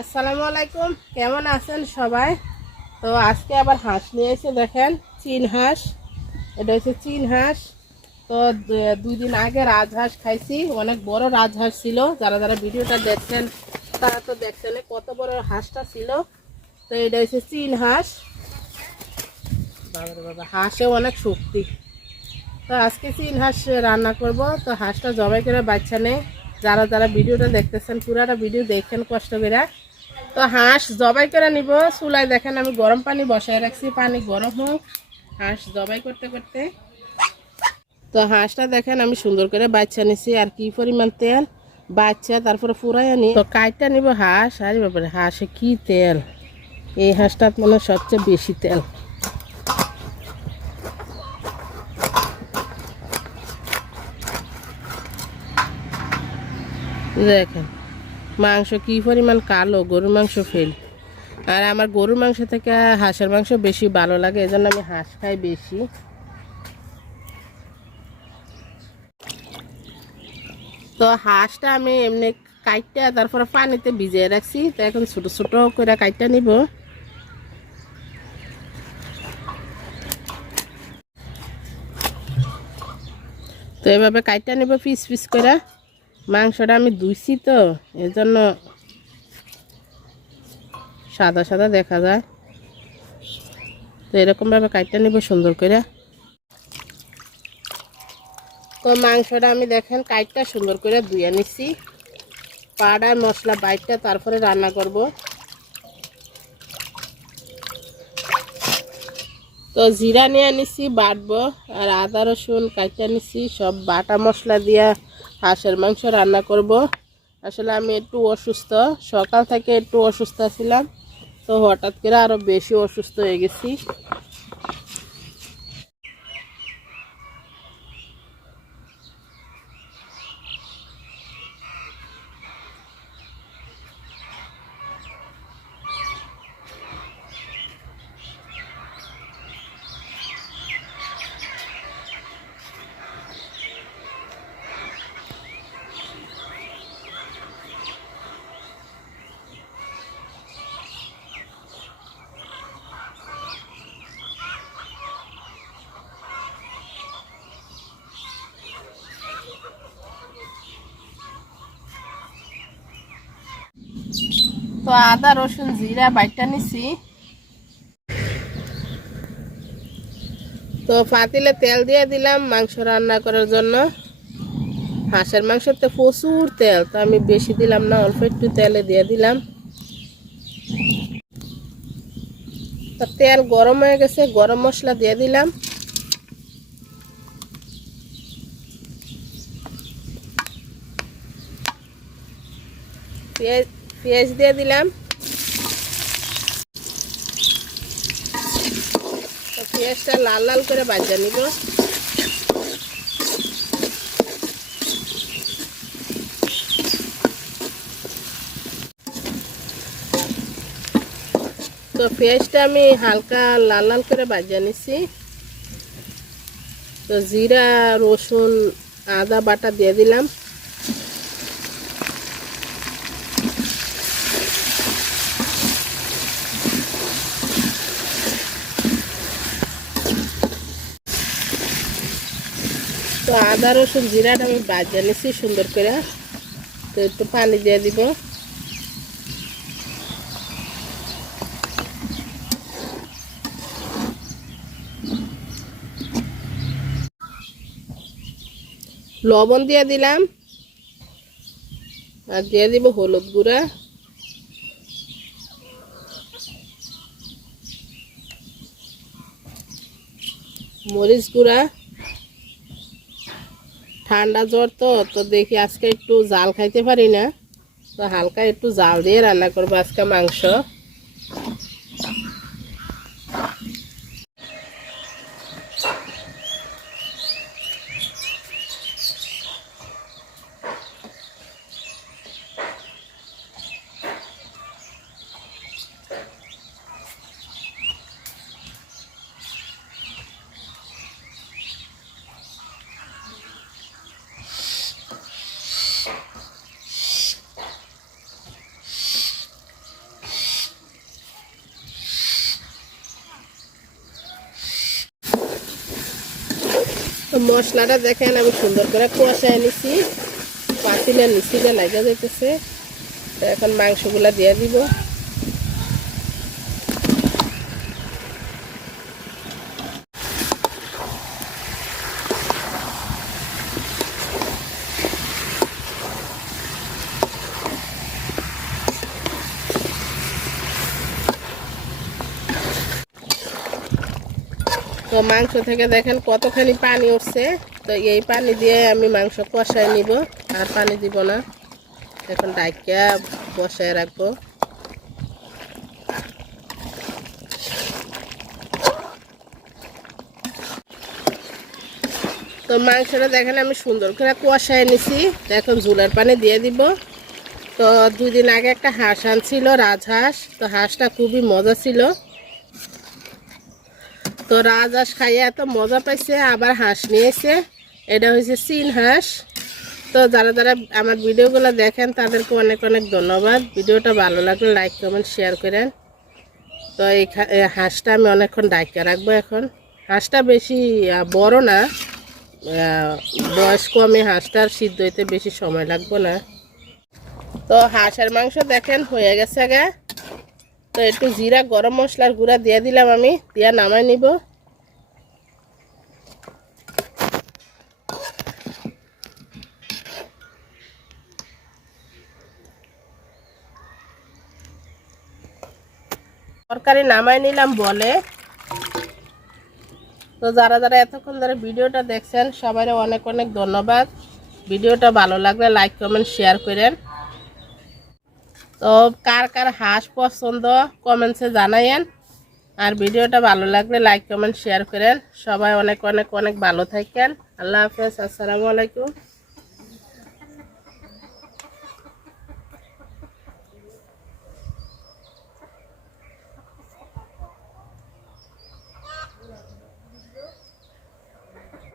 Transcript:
আসসালামু আলাইকুম, কেমন আছেন সবাই? তো আজকে আবার হাঁস নিয়ে এসে দেখেন, চীন হাঁস। এটা হচ্ছে চীন হাঁস। তো 2 দিন আগে রাজহাঁস খাইছি, অনেক বড় রাজহাঁস ছিল। যারা যারা ভিডিওটা দেখছেন তারা তো দেখছেন কত বড় হাঁসটা ছিল। তো এটা হচ্ছে চীন হাঁস। বাবা বাবা, হাঁসে অনেক শক্তি। তো আজকে চীন হাঁস রান্না করব। তো হাঁসটা জবাই করে বাচ্চা নেই। যারা যারা ভিডিওটা দেখতেছেন পুরাটা ভিডিও দেখেন কষ্ট করে। তো হাঁস জবাই করে নিব। চুলায় দেখেন আমি গরম পানি বসায় রাখছি, পানি গরম হোক হাঁস জবাই করতে করতে। তো হাঁসটা দেখেন আমি সুন্দর করে বাচ্চা নিছি, আর কি পরিমাণ তেল বাচ্চা, তারপরে ফুরাই আনি। তো কাইটটা নিব হাঁস। আরে ব্যাপারে, হাঁসে কি তেল! এই হাঁসটা মানে সবচেয়ে বেশি তেল। দেখেন মাংস কি পরিমাণ কালো, গরুর মাংস ফেল। আর আমার গরুর মাংস থেকে হাঁসের মাংস বেশি ভালো লাগে, এজন্য আমি হাঁস খাই বেশি। তো হাঁসটা আমি এমনি কাইটটা তারপরে পানিতে ভিজিয়ে রাখছি। তো এখন ছোট ছোট করে কাইটটা নিব। তো এভাবে কাইটটা নিব পিস পিস করে। মাংসটা আমি ধুইছি, তো এজন্য সাদা সাদা দেখা যায়। তো এরকমভাবে কাইটটা নিব সুন্দর করে। তো মাংসটা আমি দেখেন কাইটটা সুন্দর করে ধুয়ে নিচ্ছি। পাউডার মশলা বাইটটা তারপরে রান্না করব। তো জিরা নিয়ে নিচ্ছি বাটবো, আর আদা রসুন কাইটা নিচ্ছি, সব বাটা মশলা দিয়া হাঁসের মাংস রান্না করব। আসলে আমি একটু অসুস্থ, সকাল থেকে একটু অসুস্থ ছিলাম। তো হঠাৎ করে আরও বেশি অসুস্থ হয়ে গেছি। তো আদা রসুন জিরা বাইটা নিছি। তো পাতিলে তেল দিয়ে দিলাম মাংস রান্না করার জন্য। হাঁসের মাংসতে প্রচুর তেল, তো আমি বেশি দিলাম না, অল্প একটু তেলে দিয়ে দিলাম। তো তেল গরম হয়ে গেছে, গরম মশলা দিয়ে দিলাম। পেঁয়াজ দিয়ে দিলাম। তো পেঁয়াজটা লাল লাল করে ভাজা নিব। তো পেঁয়াজটা আমি হালকা লাল লাল করে ভাজা নিছি। তো জিরা রসুন আদা বাটা দিয়ে দিলাম। তো আদা রসুন জিরাটা আমি ভাজা নিছি সুন্দর করে। তো একটু পানি দিয়ে দিব। লবণ দিয়ে দিলাম, আর দিয়ে দিব হলুদ গুঁড়া, মরিচ গুঁড়া। ঠান্ডা জ্বর তো তো দেখি আজকে একটু জাল খাইতে পারি না, তো হালকা একটু জাল দিয়ে রান্না করবো আজকে মাংস। তো মশলাটা দেখেন আমি সুন্দর করে কষায় নিছি, পাতিলের নিচে দিয়ে লাগা যাইতেছে। তো এখন মাংসগুলা দিয়ে দিব। তো মাংস থেকে দেখেন কতখানি পানি উঠছে। তো এই পানি দিয়ে আমি মাংস কষায় নিব, আর পানি দিব না। এখন ডাইকা বসায় রাখবো। তো মাংসটা দেখেন আমি সুন্দর করে কষায় নিছি। তো এখন ঝোলের পানি দিয়ে দিব। তো 2 দিন আগে একটা হাঁস আনছিল, রাজহাঁস। তো হাঁসটা খুবই মজা ছিল। তো রাজহাঁস খাইয়ে এত মজা পাইছে, আবার হাঁস নিয়েছে। এটা হয়েছে চীন হাঁস। তো যারা যারা আমার ভিডিওগুলো দেখেন তাদেরকে অনেক অনেক ধন্যবাদ। ভিডিওটা ভালো লাগলে লাইক কমেন্ট শেয়ার করেন। তো এই হাঁসটা আমি অনেকক্ষণ ডাইকা রাখবো। এখন হাঁসটা বেশি বড় না, বয়স কমে, হাঁসটার সিদ্ধ হইতে বেশি সময় লাগবে না। তো হাঁসের মাংস দেখেন হয়ে গেছে গা। তো একটু জিরা গরম মশলার গুঁড়া দিয়ে দিলাম, আমি দিয়া নামাই নিব। তরকারি নামাই নিলাম বলে। তো যারা যারা এতক্ষণ ধরে ভিডিওটা দেখছেন সবাই অনেক অনেক ধন্যবাদ। ভিডিওটা ভালো লাগলে লাইক কমেন্ট শেয়ার করেন। তো কার কার হাঁস পছন্দ কমেন্টসে জানাইয়েন। আর ভিডিওটা ভালো লাগলে লাইক কমেন্ট শেয়ার করেন। সবাই অনেক অনেক অনেক ভালো থাকেন। আল্লাহ হাফেজ, আসসালামু আলাইকুম।